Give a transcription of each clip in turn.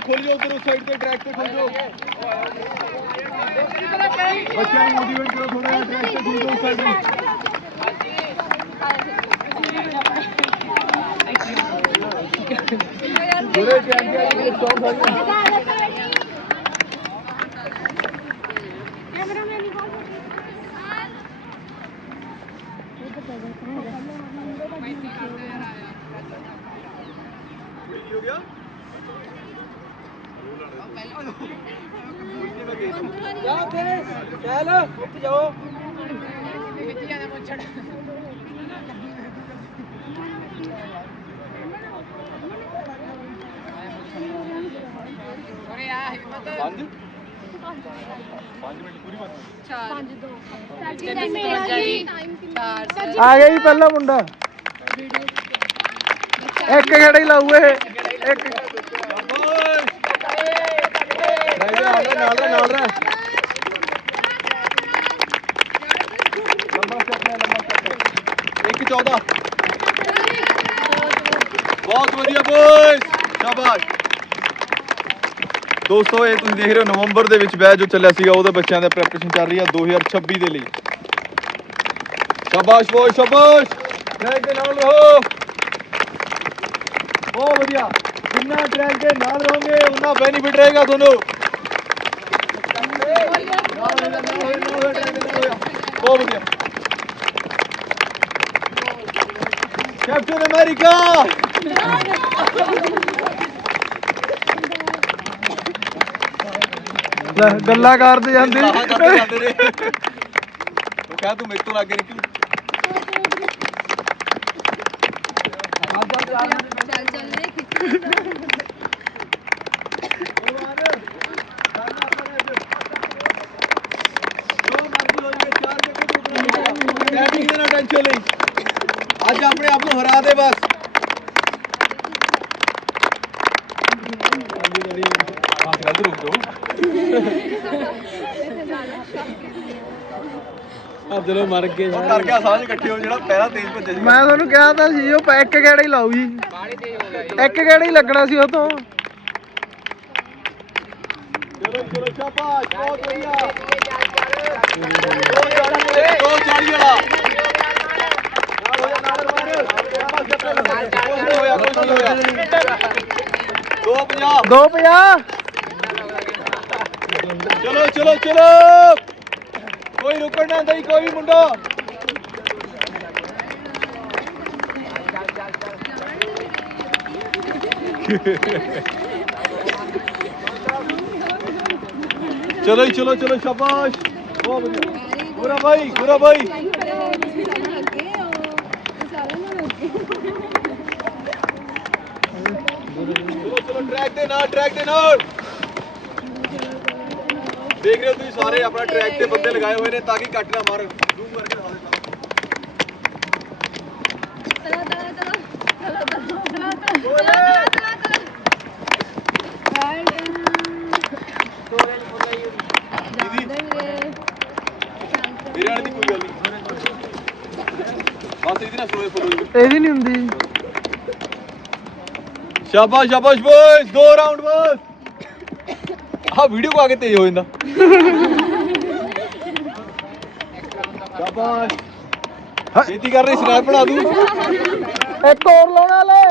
ਖੁੱਲ ਜਾਓ ਉਧਰ ਉਸ ਸਾਈਡ ਤੇ ਟਰੈਕ ਤੇ ਖੁੱਲ ਜਾਓ ਬੱਚਿਆਂ ਨੂੰ ਮੋਟੀਵੇਟ ਕਰੋ ਥੋੜਾ ਜਿਹਾ ਟਰੈਕ ਤੇ ਖੁੱਲ ਜਾਓ ਉਸ ਸਾਈਡ ਤੇ ਗੁਰੇ ਚੈਂਪੀਅਨ ਦੀ ਸੌਂਗ ਸਾਰੀਆਂ ਹੋ ਗਿਆ ਜਾ ਉੱਥੇ ਚੱਲ ਉੱਥੇ ਜਾਓ ਪੰਜ ਪੰਜ ਮਿੰਟ ਪੂਰੀ ਬਾਤ ਆ ਗਿਆ ਜੀ ਪਹਿਲਾ ਮੁੰਡਾ। ਇੱਕ ਗੇੜਾ ਹੀ ਲਾਊ ਇਹ। ਇੱਕ ਨਾਲ ਰਹਿ ਨਾਲ ਰਹਿ। ਲੰਮਾ ਸਟੈਪ ਲੈ ਲੰਮਾ ਸਟੈਪ ਇੱਕ 14 ਬਹੁਤ ਵਧੀਆ ਬੋਇਸ ਸ਼ਾਬਾਸ਼। ਦੋਸਤੋ, ਇਹ ਤੁਸੀਂ ਦੇਖ ਰਹੇ ਹੋ, ਨਵੰਬਰ ਦੇ ਵਿੱਚ ਬੈਚ ਜੋ ਚੱਲਿਆ ਸੀਗਾ, ਉਹਦੇ ਬੱਚਿਆਂ ਦਾ ਪ੍ਰੈਪਰੇਸ਼ਨ ਚੱਲ ਰਹੀ ਆ 2026 ਦੇ ਲਈ। ਸ਼ਾਬਾਸ਼ ਬੋਏ ਸ਼ਾਬਾਸ਼। ਟਰੈਕ ਦੇ ਨਾਲ ਰਹੋ। ਬਹੁਤ ਵਧੀਆ। ਜਿੰਨਾ ਟਰੈਕ ਦੇ ਨਾਲ ਰਹੋਗੇ, ਉਨਾ ਬੈਨੀਫਿਟ ਰਹੇਗਾ ਤੁਹਾਨੂੰ। ਬਹੁਤ ਵਧੀਆ ਕੈਪਟਨ ਅਮਰੀਕਾ ਲੈ, ਗੱਲਾਂ ਕਰਦੇ ਜਾਂਦੇ। ਉਹ ਕਹਿ ਤੂੰ ਮੇਰੇ ਤੋਂ ਲੱਗੇ ਨਿਕਲ ਚੱਲ ਚੱਲ ਨੇ ਖਿੱਚ ਟੈਨਸ਼ਨ ਲਈ ਅੱਜ ਆਪਣੇ ਆਪ ਨੂੰ ਹਰਾ ਦੇ ਬਸ। ਹੱਥ ਗੱਲ ਰੁਕ ਜਾਓ ਆ ਚਲੋ ਮਰ ਗਏ ਉਹ ਕਰ ਗਿਆ ਸਾਂਝ ਇਕੱਠੇ ਹੋ ਜਿਹੜਾ ਪਹਿਲਾ ਤੇਜ਼ ਭੱਜਿਆ ਸੀ। ਮੈਂ ਤੁਹਾਨੂੰ ਕਿਹਾ ਤਾਂ ਸੀ ਉਹ ਇੱਕ ਗੇੜਾ ਹੀ ਲਾਊ ਜੀ। ਇੱਕ ਗੇੜਾ ਹੀ ਲੱਗਣਾ ਸੀ ਉਹ ਤੋਂ ਚਲੋ ਚਲੋ ਸ਼ਾਬਾਸ਼ ਬਹੁਤ ਵਧੀਆ। ਦੋ ਚਾਲੀ ਵਾਲਾ। ਦੋ ਪੰਜਾਹ ਦੋ ਪੰਜਾਹ ਚਲੋ ਚਲੋ ਚਲੋ। ਕੋਈ ਰੁਕਣ ਨਾ ਦਈ, ਕੋਈ ਵੀ ਮੁੰਡਾ। ਚਲੋ ਚਲੋ ਚਲੋ, ਸ਼ਾਬਾਸ਼। ਬਹੁਤ ਵਧੀਆ। ਗੁਰਾ ਭਾਈ ਗੁਰਾ ਭਾਈ ਚਲੋ ਚਲੋ ਟਰੈਕ ਦੇ ਨਾਲ ਟਰੈਕ ਦੇ ਨਾਲ। ਦੇਖ ਰਹੇ ਹੋ ਤੁਸੀਂ ਸਾਰੇ ਆਪਣਾ ਟਰੈਕ ਤੇ ਬੰਦੇ ਲਗਾਏ ਹੋਏ ਨੇ ਤਾਂ ਕਿ ਕੱਟ ਨਾ ਮਾਰਨ ਜ਼ੂਮ ਕਰਕੇ ਦਿਖਾ ਦੇ ਮੇਰੇ ਵਾਲੇ ਦੀ ਕੋਈ ਗੱਲ ਨਹੀਂ ਬਸ ਇਹਦੀ ਨਾ ਸਲੋਏ ਫੋਲੋ ਇਹਦੀ ਨਹੀਂ ਹੁੰਦੀ ਸ਼ਾਬਾਸ਼ ਸ਼ਾਬਾਸ਼ ਬੋਇਸ ਦੋ ਰਾਉਂਡ ਬਸ। ਆਹ ਵੀਡੀਓ ਕੋ ਆ ਕੇ ਤੇਜ਼ ਹੋ ਜਾਂਦਾ। ਸ਼ਾਬਾਸ਼। ਛੇਤੀ ਕਰ ਰਹੀ ਸਨਾਰ ਬਣਾ ਦੂੰ। ਇੱਕ ਹੋਰ ਲਾਉਣਾ ਲੈ।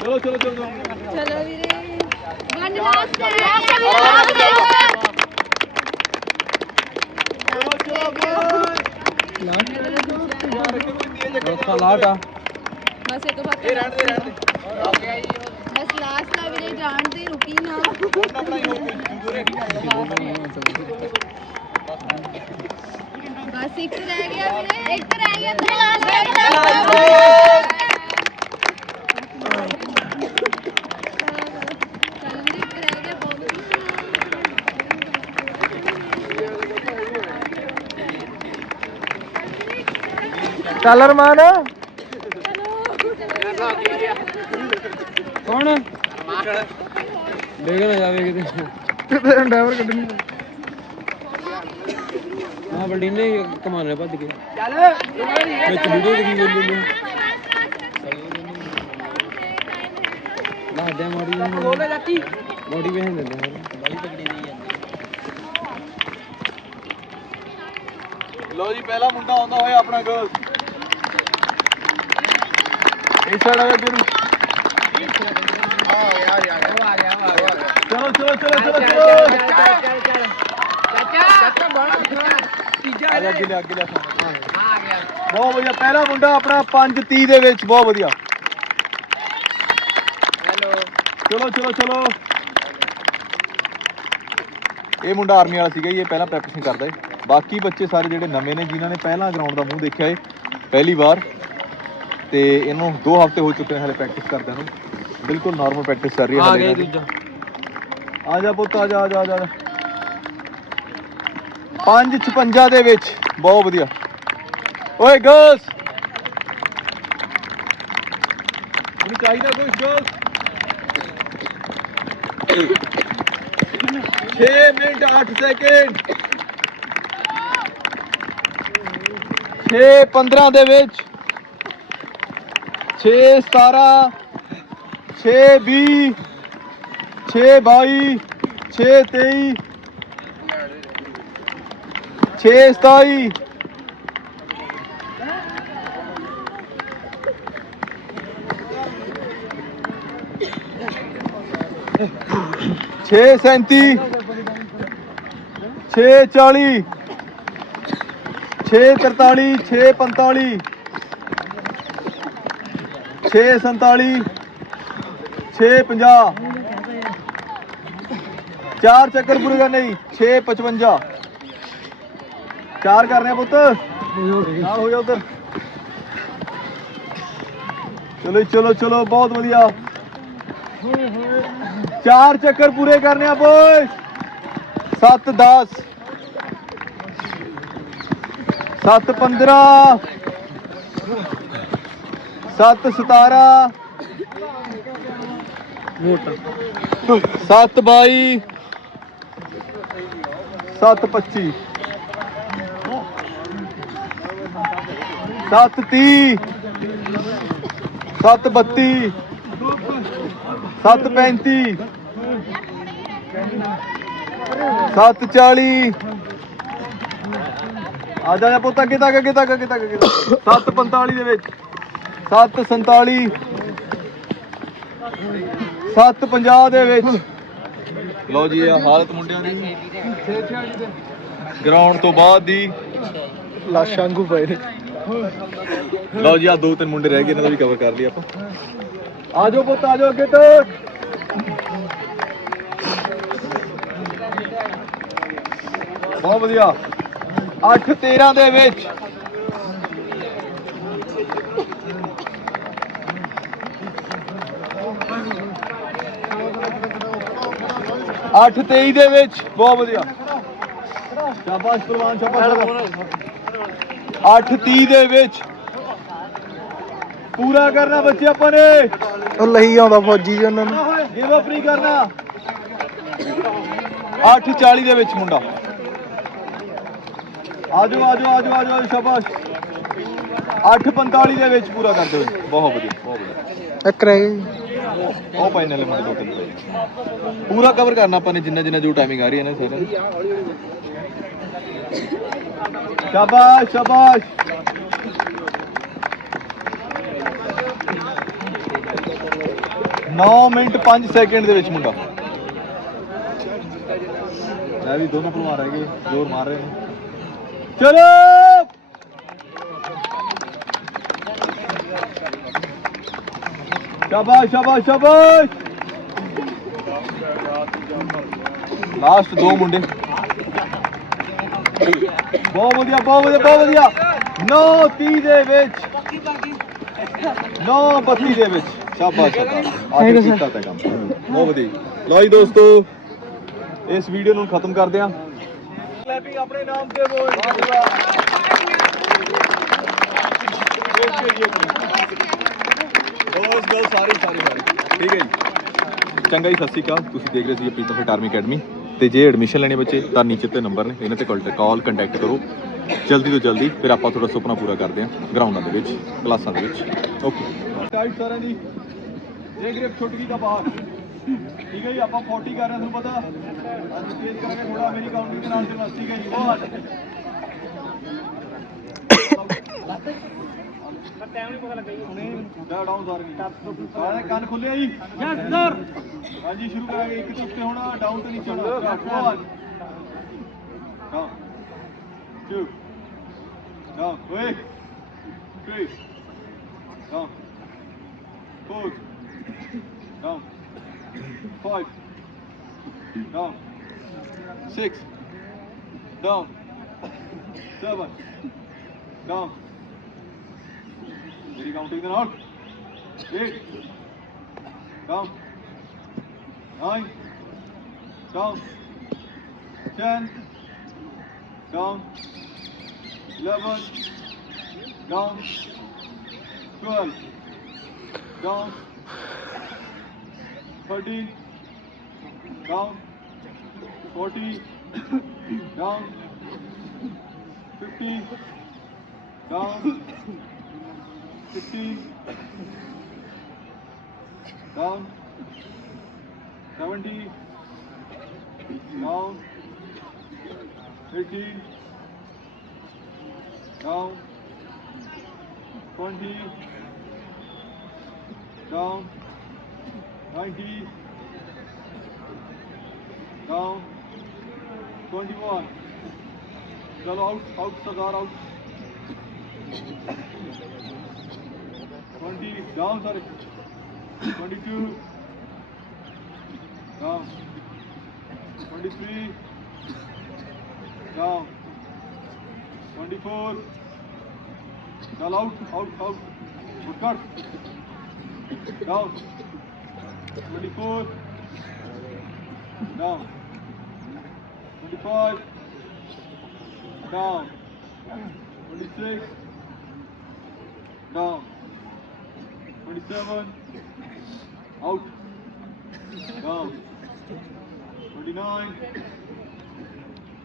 ਚਲੋ ਚਲੋ ਚਲੋ ਚਲੋ। ਵੀਰੇ। ਵਨ ਲਾਸਟ ਚਲੋ ਚਲੋ ਬੋਇਸ ਯਾਰ ਇੱਕ ਕੋਈ ਤੇਜ਼ ਜੱਗੇ ਰੋਕਾ ਲਾਟ ਆ ਬਸ ਇਹ ਰਹਿਣ ਦੇ ਰਹਿਣ ਦੇ। ਬਸ ਲਾਸਟ ਆ ਵੀਰੇ ਜਾਣ ਤੇ ਰੁਕੀ ਨਾ। ਹੋਰ ਨਾ ਬਣਾਈ ਹੋਰ ਕੋਈ ਦੂਰੇ ਬਸ ਇੱਕ ਰਹਿ ਗਿਆ ਵੀਰੇ ਇੱਕ ਰਹਿ ਗਿਆ। ਤੇ ਲਾਸਟ ਰਹਿ ਗਿਆ। ਚੱਲ ਵੀਰੇ ਇੱਕ ਰਹਿ ਗਿਆ ਬਹੁਤ ਚੱਲ ਰਮਾਨ ਕੌਣ ਦੇਖ ਨਾ ਜਾਵੇ ਕਿਤੇ। ਕਿਤੇ ਡਰਾਈਵਰ ਕੱਢਣੀ ਹਾਂ ਬਲਡੀਨੇ ਕਮਾਨੇ ਭੱਜ ਕੇ। ਚੱਲ। ਵਿੱਚ ਵੀਡੀਓ ਦੀ। ਬੋਲੀ ਨੇ ਦੱਸਦੇ ਮੋਟੀਵੇਸ਼ਨ ਬੋਲੇ ਚਾਚੀ। ਮੋਟੀਵੇਸ਼ਨ ਦਿੰਦੇ ਲੋ ਜੀ ਪਹਿਲਾ ਮੁੰਡਾ ਆਉਂਦਾ ਹੋਇਆ ਆਪਣਾ ਗਰਲ ਇਸ ਸਾਈਡ ਆ ਅੱਗੇ ਚਲੋ ਚਲੋ ਚਲੋ। ਚਲੋ ਚਲੋ ਆ ਜਾ ਅੱਗੇ ਲਿਆ ਅੱਗੇ ਲਿਆ ਬਹੁਤ ਵਧੀਆ। ਪਹਿਲਾ ਮੁੰਡਾ ਆਪਣਾ 5:30 ਦੇ ਵਿੱਚ ਬਹੁਤ ਵਧੀਆ। ਚਲੋ ਚਲੋ ਚਲੋ। ਇਹ ਮੁੰਡਾ ਆਰਮੀ ਵਾਲਾ ਸੀਗਾ ਜੀ ਇਹ ਪਹਿਲਾਂ ਪ੍ਰੈਕਟਿਸ ਨਹੀਂ ਕਰਦਾ ਏ ਬਾਕੀ ਬੱਚੇ ਸਾਰੇ ਜਿਹੜੇ ਨਵੇਂ ਨੇ ਜਿਨ੍ਹਾਂ ਨੇ ਪਹਿਲਾਂ ਗਰਾਊਂਡ ਦਾ ਮੂੰਹ ਦੇਖਿਆ ਏ ਪਹਿਲੀ ਵਾਰ। ਤੇ ਇਹਨੂੰ 2 ਹਫ਼ਤੇ ਹੋ ਚੁੱਕੇ ਨੇ ਹਲੇ ਪ੍ਰੈਕਟਿਸ ਕਰਦਿਆਂ ਨੂੰ। ਬਿਲਕੁਲ ਨਾਰਮਲ ਪ੍ਰੈਕਟਿਸ ਕਰ ਰਹੀ ਹੈ ਆ ਹਾਲੇ ਗਿਆ ਇਹਨਾਂ ਦੀ। ਦੂਜਾ। ਆ ਜਾ ਪੁੱਤ ਆ ਜਾ ਆ ਜਾ ਆ ਜਾ। 556 ਦੇ ਵਿੱਚ ਬਹੁਤ ਵਧੀਆ। ਓਏ ਗਰਲਸ ਮੈਨੂੰ ਚਾਹੀਦਾ ਕੁਝ ਗਰਲਸ 6 ਮਿੰਟ 8 ਸੈਕਿੰਡ 6 15 ਦੇ ਵਿੱਚ 6 17 6 20 6 22 6 23 6 27 6 37 6 40 6 43 6 45 6 47 6 50 ਚਾਰ ਚੱਕਰ ਪੂਰੇ ਕਰਨੇ ਜੀ 6 55 ਚਾਰ ਕਰਨੇ ਆ ਪੁੱਤ। ਨਾਲ ਹੋ ਜਾ ਉਧਰ। ਚਲੋ ਚਲੋ ਚਲੋ ਬਹੁਤ ਵਧੀਆ। ਚਾਰ ਚੱਕਰ ਪੂਰੇ ਕਰਨੇ ਆ ਬੋਏ 7 10 7 15 7 17 ਮੋਟਾ। 7 22 7 25 7 30 7 32 7 35 7 40 ਆ ਜਾ ਪੁੱਤ, ਅੱਗੇ ਤੱਕ ਅੱਗੇ ਤੱਕ ਅੱਗੇ ਤੱਕ ਅੱਗੇ ਤੱਕ। 7 45 ਦੇ ਵਿੱਚ। 7 47 7 50 ਦੇ ਵਿੱਚ। ਲਓ ਜੀ, ਇਹ ਹਾਲਤ ਮੁੰਡਿਆਂ ਦੀ। ਗਰਾਊਂਡ ਤੋਂ ਬਾਅਦ ਦੀ ਲਾਸ਼ਾਂ ਵਾਂਗੂ ਪਏ ਨੇ। ਲਓ ਜੀ ਆ ਦੋ ਤਿੰਨ ਮੁੰਡੇ ਰਹਿ ਗਏ, ਇਹਨਾਂ ਦਾ ਵੀ ਕਵਰ ਕਰ ਲਈ ਆਪਾਂ। ਆ ਜਾਓ ਪੁੱਤ, ਆ ਜਾਓ ਅੱਗੇ ਤੱਕ। ਬਹੁਤ ਵਧੀਆ। 8 13 ਦੇ ਵਿੱਚ। ਅੱਠ 23 ਦੇ ਵਿੱਚ ਬਹੁਤ ਵਧੀਆ। ਸ਼ਾਬਾਸ਼ ਪ੍ਰਵਾਨ ਸ਼ਾਬਾਸ਼ ਅੱਠ 30 ਦੇ ਵਿੱਚ। ਪੂਰਾ ਕਰਨਾ ਬੱਚੇ ਆਪਾਂ ਨੇ। ਉਹ ਲਈ ਆਉਂਦਾ ਫੌਜੀ ਜੀ ਉਹਨਾਂ ਨੂੰ। ਗਿਵ ਅਪ ਨਹੀਂ ਕਰਨਾ। 8:40 ਦੇ ਵਿੱਚ ਮੁੰਡਾ। ਆਜੋ ਆਜੋ ਆਜੋ ਆਜੋ ਸ਼ਾਬਾਸ਼। 8:45 ਦੇ ਵਿੱਚ ਪੂਰਾ ਕਰ ਦਿਓ ਬਹੁਤ ਵਧੀਆ ਬਹੁਤ ਵਧੀਆ। ਇੱਕ ਰਹਿ ਗਿਆ ਉਹ ਪਾਈ ਨਾਲੇ ਮੁੰਡੇ ਦੋ ਪੂਰਾ ਕਵਰ ਕਰਨਾ ਆਪਾਂ ਨੇ, ਜਿੰਨਾ ਜਿੰਨਾ ਜੋ ਟਾਈਮਿੰਗ ਆ ਰਹੀ ਹੈ ਨਾ ਸਾਰਿਆਂ ਸ਼ਾਬਾਸ਼ ਸ਼ਾਬਾਸ਼। ਨੌ ਮਿੰਟ 5 ਸੈਕਿੰਡ ਦੇ ਵਿੱਚ ਮੁੰਡਾ। ਲੈ ਵੀ ਦੋਨੋਂ ਭਲਵਾਨ ਰਹਿ ਗਏ ਜ਼ੋਰ ਮਾਰ ਰਹੇ ਨੇ। ਚਲੋ! ਸ਼ਾਬਾਸ਼ ਸ਼ਾਬਾਸ਼ ਸ਼ਾਬਾਸ਼ ਲਾਸਟ ਦੋ ਮੁੰਡੇ ਬਹੁਤ ਵਧੀਆ ਬਹੁਤ ਵਧੀਆ ਬਹੁਤ ਵਧੀਆ 9 30 ਦੇ ਵਿੱਚ 9 32 ਦੇ ਵਿੱਚ ਸ਼ਾਬਾਸ਼ ਸ਼ਾਬਾਸ਼ ਆਖਿਰ ਕੀਤਾ ਤਾਂ ਕੰਮ ਬਹੁਤ ਵਧੀਆ। ਲਓ ਜੀ ਦੋਸਤੋ ਇਸ ਵੀਡੀਓ ਨੂੰ ਖਤਮ ਕਰਦੇ ਹਾਂ ਕਲੈਪਿੰਗ ਆਪਣੇ ਨਾਮ ਤੇ ਬੋਲ ਦੋਸਤ ਗੋ ਸਾਰੀ ਸਾਰੀ ਸਾਰੀ ਠੀਕ ਹੈ ਜੀ। ਚੰਗਾ ਜੀ ਸਤਿ ਸ਼੍ਰੀ ਅਕਾਲ। ਤੁਸੀਂ ਦੇਖ ਰਹੇ ਸੀ ਆਰਮੀ ਅਕੈਡਮੀ ਤੇ ਜੇ ਐਡਮਿਸ਼ਨ ਲੈਣੇ ਬੱਚੇ ਤਾਂ ਨੀਚੇ ਤੇ ਨੰਬਰ ਨੇ। ਇਹਨਾਂ ਤੇ ਕਾਲ ਕੰਟੈਕਟ ਕਰੋ। ਜਲਦੀ ਤੋਂ ਜਲਦੀ ਫਿਰ ਆਪਾਂ ਤੁਹਾਡਾ ਸੁਪਨਾ ਪੂਰਾ ਕਰਦੇ ਹਾਂ। ਗਰਾਊਂਡਾਂ ਦੇ ਵਿੱਚ ਕਲਾਸਾਂ ਦੇ ਵਿੱਚ। ਓਕੇ ਟਾਈਟ ਸਾਰਿਆਂ ਦੀ ਜੇ। ਗ੍ਰਿਪ ਛੁੱਟ ਗਈ ਤਾਂ ਬਾਹਰ। ਠੀਕ ਹੈ ਜੀ ਆਪਾਂ 40 ਕਰ ਰਹੇ ਹਾਂ ਤੁਹਾਨੂੰ ਪਤਾ। ਅੱਜ ਤੇਜ਼ ਕਰਾਂਗੇ ਥੋੜਾ ਮੇਰੀ ਕਾਊਂਟਿੰਗ ਦੇ ਨਾਲ ਚੱਲਣਾ ਠੀਕ ਹੈ ਜੀ ਬਹੁਤ। ਟਾਈਮ ਨਹੀਂ ਪਤਾ ਲੱਗਾ ਜੀ। ਹੁਣੇ ਦਾ ਡਾਊਨ ਸਾਰੇ ਸਾਰੇ ਕੰਨ ਖੁੱਲੇ ਆ ਜੀ। ਯੈਸ ਸਰ ਹਾਂਜੀ ਸ਼ੁਰੂ ਕਰਾਂਗੇ। ਇੱਕ ਚੁੱਕ ਤੇ ਹੋਣਾ ਡਾਊਨ ਤੋਂ ਨੀਚੇ ਹੋਣਾ। ਬਹੁਤ ਡਾਊਨ ਟੂ ਡਾਊਨ ਓਏ three down four down five down six down seven down Did he come take the knot? Eight. Down. Nine. Down. Ten. Down. Eleven. Down. Twelve. Down. Thirteen. Down. Forty. Down. Fifty. Down. sixteen, down. 70 down 18 down 20 down 90 down 21 चलो out out सरदार out down sir 22 down. 23. Down. 24. Call out, out, out. Good cut. Down. 24. Down. 25. Down. 26. Down. 27. Out. Down. 29.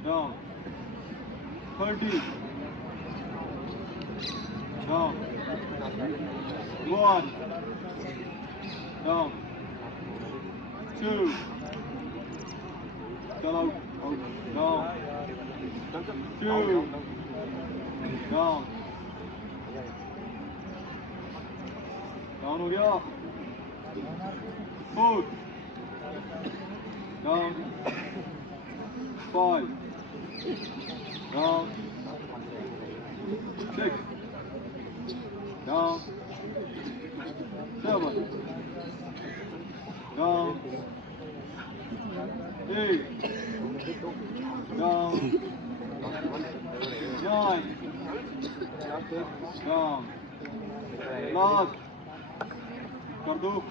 Down. 30. Down. 1. Down. 2. Still out. Out. Down. 2. Down. Down Uriah. Four. Down. Five. Down. Six. Down. Seven. Down. Eight. Down. Nine. Down. Last. Dudu.